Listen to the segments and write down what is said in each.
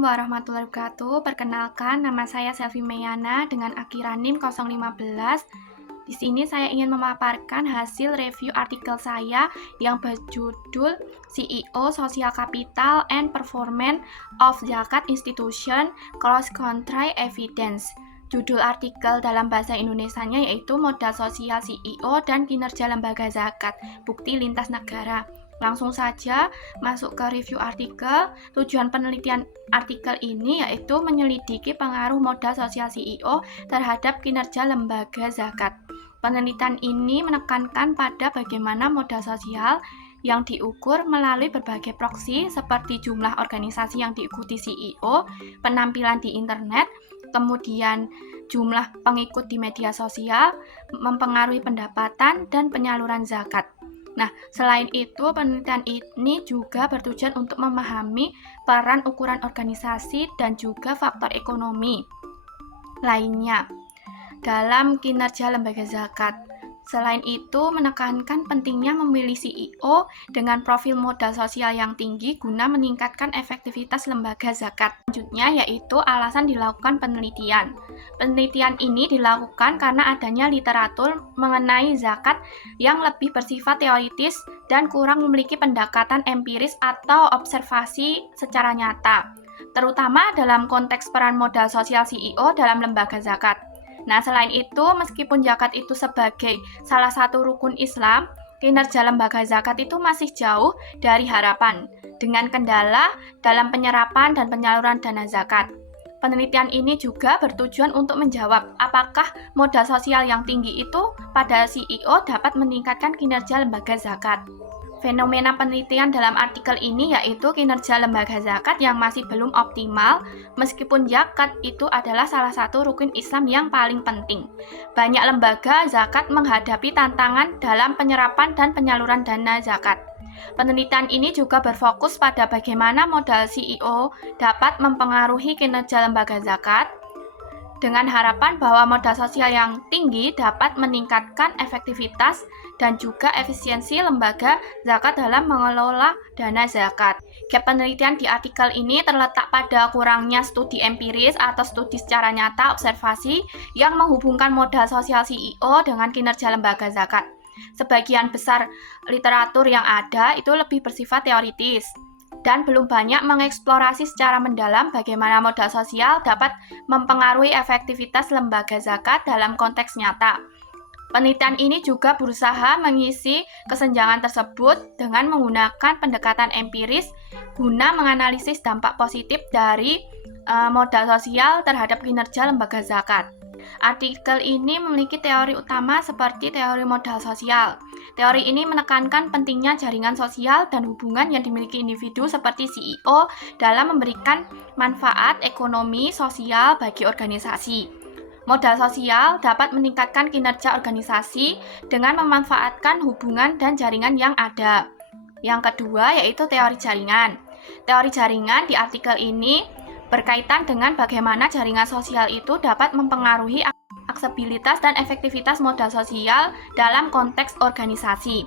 Assalamualaikum warahmatullahi wabarakatuh. Perkenalkan, nama saya Selvi Meyana dengan akhiran NIM 015. Di sini saya ingin memaparkan hasil review artikel saya yang berjudul CEO Social Capital and Performance of Zakat Institution Cross Country Evidence. Judul artikel dalam bahasa Indonesianya yaitu Modal Sosial CEO dan Kinerja Lembaga Zakat, Bukti Lintas Negara. Langsung saja masuk ke review artikel. Tujuan penelitian artikel ini yaitu menyelidiki pengaruh modal sosial CEO terhadap kinerja lembaga zakat. Penelitian ini menekankan pada bagaimana modal sosial yang diukur melalui berbagai proksi seperti jumlah organisasi yang diikuti CEO, penampilan di internet, kemudian jumlah pengikut di media sosial, mempengaruhi pendapatan dan penyaluran zakat. Nah, selain itu, penelitian ini juga bertujuan untuk memahami peran ukuran organisasi dan juga faktor ekonomi lainnya dalam kinerja lembaga zakat. Selain itu, menekankan pentingnya memilih CEO dengan profil modal sosial yang tinggi guna meningkatkan efektivitas lembaga zakat. Selanjutnya yaitu alasan dilakukan penelitian. Penelitian ini dilakukan karena adanya literatur mengenai zakat yang lebih bersifat teoritis dan kurang memiliki pendekatan empiris atau observasi secara nyata, terutama dalam konteks peran modal sosial CEO dalam lembaga zakat. Nah, selain itu, meskipun zakat itu sebagai salah satu rukun Islam, kinerja lembaga zakat itu masih jauh dari harapan, dengan kendala dalam penyerapan dan penyaluran dana zakat. Penelitian ini juga bertujuan untuk menjawab apakah modal sosial yang tinggi itu pada CEO dapat meningkatkan kinerja lembaga zakat. Fenomena penelitian dalam artikel ini yaitu kinerja lembaga zakat yang masih belum optimal, meskipun zakat itu adalah salah satu rukun Islam yang paling penting. Banyak lembaga zakat menghadapi tantangan dalam penyerapan dan penyaluran dana zakat. Penelitian ini juga berfokus pada bagaimana modal CEO dapat mempengaruhi kinerja lembaga zakat, dengan harapan bahwa modal sosial yang tinggi dapat meningkatkan efektivitas dan juga efisiensi lembaga zakat dalam mengelola dana zakat. Gap penelitian di artikel ini terletak pada kurangnya studi empiris atau studi secara nyata observasi yang menghubungkan modal sosial CEO dengan kinerja lembaga zakat. Sebagian besar literatur yang ada itu lebih bersifat teoritis dan belum banyak mengeksplorasi secara mendalam bagaimana modal sosial dapat mempengaruhi efektivitas lembaga zakat dalam konteks nyata. Penelitian ini juga berusaha mengisi kesenjangan tersebut dengan menggunakan pendekatan empiris guna menganalisis dampak positif dari modal sosial terhadap kinerja lembaga zakat. Artikel ini memiliki teori utama seperti teori modal sosial. Teori ini menekankan pentingnya jaringan sosial dan hubungan yang dimiliki individu seperti CEO dalam memberikan manfaat ekonomi sosial bagi organisasi. Modal sosial dapat meningkatkan kinerja organisasi dengan memanfaatkan hubungan dan jaringan yang ada. Yang kedua yaitu teori jaringan. Teori jaringan di artikel ini berkaitan dengan bagaimana jaringan sosial itu dapat mempengaruhi aksesibilitas dan efektivitas modal sosial dalam konteks organisasi.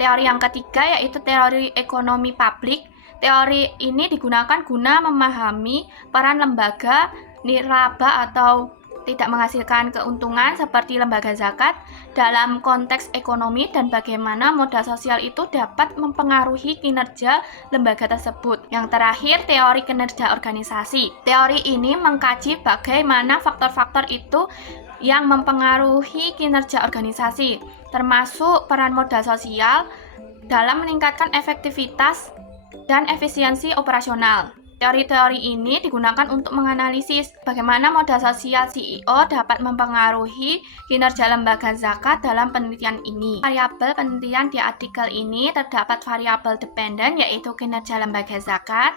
Teori yang ketiga yaitu teori ekonomi publik. Teori ini digunakan guna memahami peran lembaga nirlaba atau tidak menghasilkan keuntungan seperti lembaga zakat dalam konteks ekonomi dan bagaimana modal sosial itu dapat mempengaruhi kinerja lembaga tersebut. Yang terakhir, teori kinerja organisasi. Teori ini mengkaji bagaimana faktor-faktor itu yang mempengaruhi kinerja organisasi, termasuk peran modal sosial dalam meningkatkan efektivitas dan efisiensi operasional. Teori-teori ini digunakan untuk menganalisis bagaimana modal sosial CEO dapat mempengaruhi kinerja lembaga zakat dalam penelitian ini. Variabel penelitian di artikel ini terdapat variabel dependen yaitu kinerja lembaga zakat.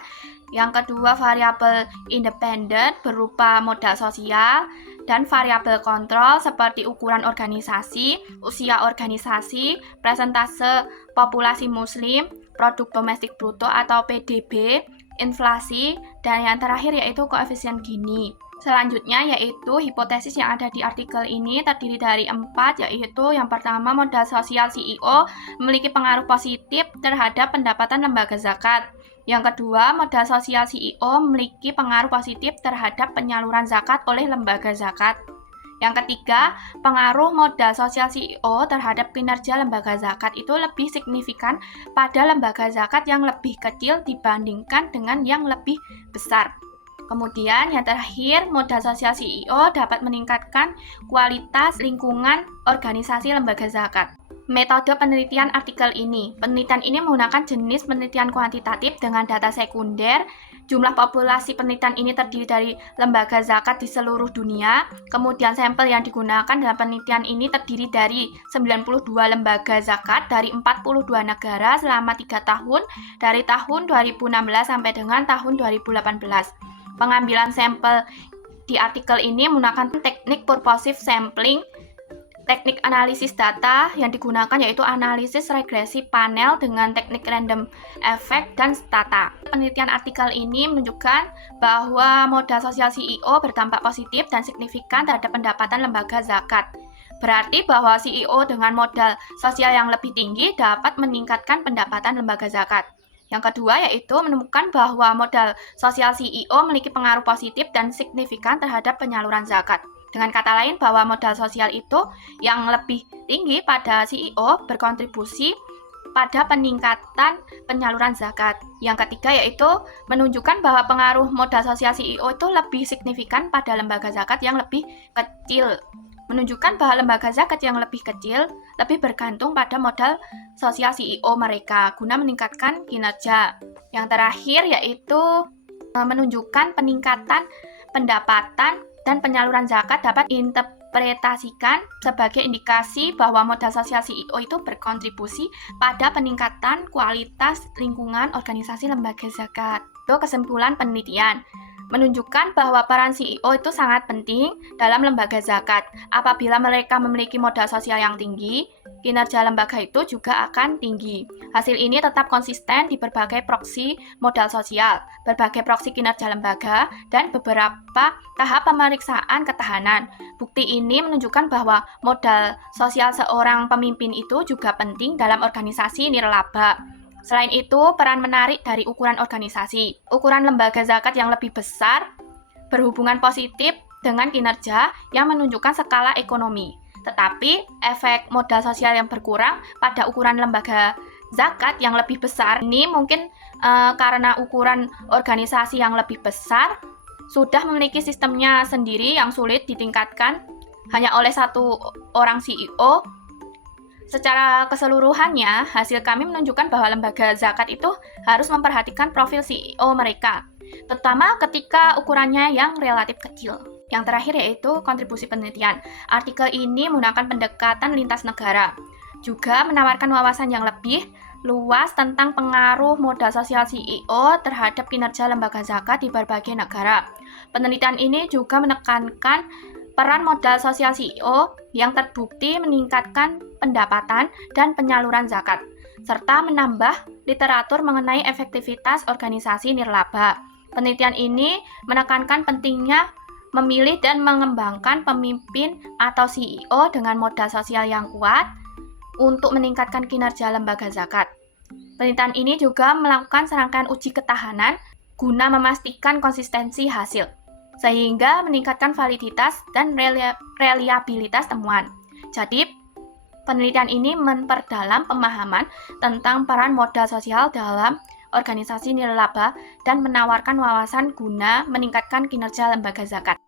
Yang kedua variabel independen berupa modal sosial dan variabel kontrol seperti ukuran organisasi, usia organisasi, persentase populasi muslim, produk domestik bruto atau PDB, inflasi, dan yang terakhir yaitu koefisien Gini. Selanjutnya yaitu hipotesis yang ada di artikel ini terdiri dari 4, yaitu yang pertama modal sosial CEO memiliki pengaruh positif terhadap pendapatan lembaga zakat. Yang kedua, modal sosial CEO memiliki pengaruh positif terhadap penyaluran zakat oleh lembaga zakat. Yang ketiga, pengaruh modal sosial CEO terhadap kinerja lembaga zakat itu lebih signifikan pada lembaga zakat yang lebih kecil dibandingkan dengan yang lebih besar. Kemudian yang terakhir, modal sosial CEO dapat meningkatkan kualitas lingkungan organisasi lembaga zakat. Metode penelitian artikel ini. Penelitian ini menggunakan jenis penelitian kuantitatif dengan data sekunder. Jumlah populasi penelitian ini terdiri dari lembaga zakat di seluruh dunia. Kemudian sampel yang digunakan dalam penelitian ini terdiri dari 92 lembaga zakat dari 42 negara selama 3 tahun dari tahun 2016 sampai dengan tahun 2018. Pengambilan sampel di artikel ini menggunakan teknik purposive sampling. Teknik analisis data yang digunakan yaitu analisis regresi panel dengan teknik random effect dan stata. Penelitian artikel ini menunjukkan bahwa modal sosial CEO berdampak positif dan signifikan terhadap pendapatan lembaga zakat. Berarti bahwa CEO dengan modal sosial yang lebih tinggi dapat meningkatkan pendapatan lembaga zakat. Yang kedua yaitu menemukan bahwa modal sosial CEO memiliki pengaruh positif dan signifikan terhadap penyaluran zakat. Dengan kata lain bahwa modal sosial itu yang lebih tinggi pada CEO berkontribusi pada peningkatan penyaluran zakat. Yang ketiga yaitu menunjukkan bahwa pengaruh modal sosial CEO itu lebih signifikan pada lembaga zakat yang lebih kecil. Menunjukkan bahwa lembaga zakat yang lebih kecil lebih bergantung pada modal sosial CEO mereka guna meningkatkan kinerja. Yang terakhir yaitu menunjukkan peningkatan pendapatan dan penyaluran zakat dapat interpretasikan sebagai indikasi bahwa modal sosial CEO itu berkontribusi pada peningkatan kualitas lingkungan organisasi lembaga zakat. Itu kesimpulan penelitian. Menunjukkan bahwa peran CEO itu sangat penting dalam lembaga zakat. Apabila mereka memiliki modal sosial yang tinggi, kinerja lembaga itu juga akan tinggi. Hasil ini tetap konsisten di berbagai proksi modal sosial, berbagai proksi kinerja lembaga, dan beberapa tahap pemeriksaan ketahanan. Bukti ini menunjukkan bahwa modal sosial seorang pemimpin itu juga penting dalam organisasi nirlaba. Selain itu, peran menarik dari ukuran organisasi. Ukuran lembaga zakat yang lebih besar berhubungan positif dengan kinerja yang menunjukkan skala ekonomi. Tetapi, efek modal sosial yang berkurang pada ukuran lembaga zakat yang lebih besar ini mungkin karena ukuran organisasi yang lebih besar sudah memiliki sistemnya sendiri yang sulit ditingkatkan hanya oleh satu orang CEO. Secara keseluruhannya, hasil kami menunjukkan bahwa lembaga zakat itu harus memperhatikan profil CEO mereka, terutama ketika ukurannya yang relatif kecil. Yang terakhir yaitu kontribusi penelitian. Artikel ini menggunakan pendekatan lintas negara, juga menawarkan wawasan yang lebih luas tentang pengaruh modal sosial CEO terhadap kinerja lembaga zakat di berbagai negara. Penelitian ini juga menekankan peran modal sosial CEO yang terbukti meningkatkan pendapatan dan penyaluran zakat, serta menambah literatur mengenai efektivitas organisasi nirlaba. Penelitian ini menekankan pentingnya memilih dan mengembangkan pemimpin atau CEO dengan modal sosial yang kuat untuk meningkatkan kinerja lembaga zakat. Penelitian ini juga melakukan serangkaian uji ketahanan guna memastikan konsistensi hasil, sehingga meningkatkan validitas dan reliabilitas temuan. Jadi, penelitian ini memperdalam pemahaman tentang peran modal sosial dalam organisasi nirlaba dan menawarkan wawasan guna meningkatkan kinerja lembaga zakat.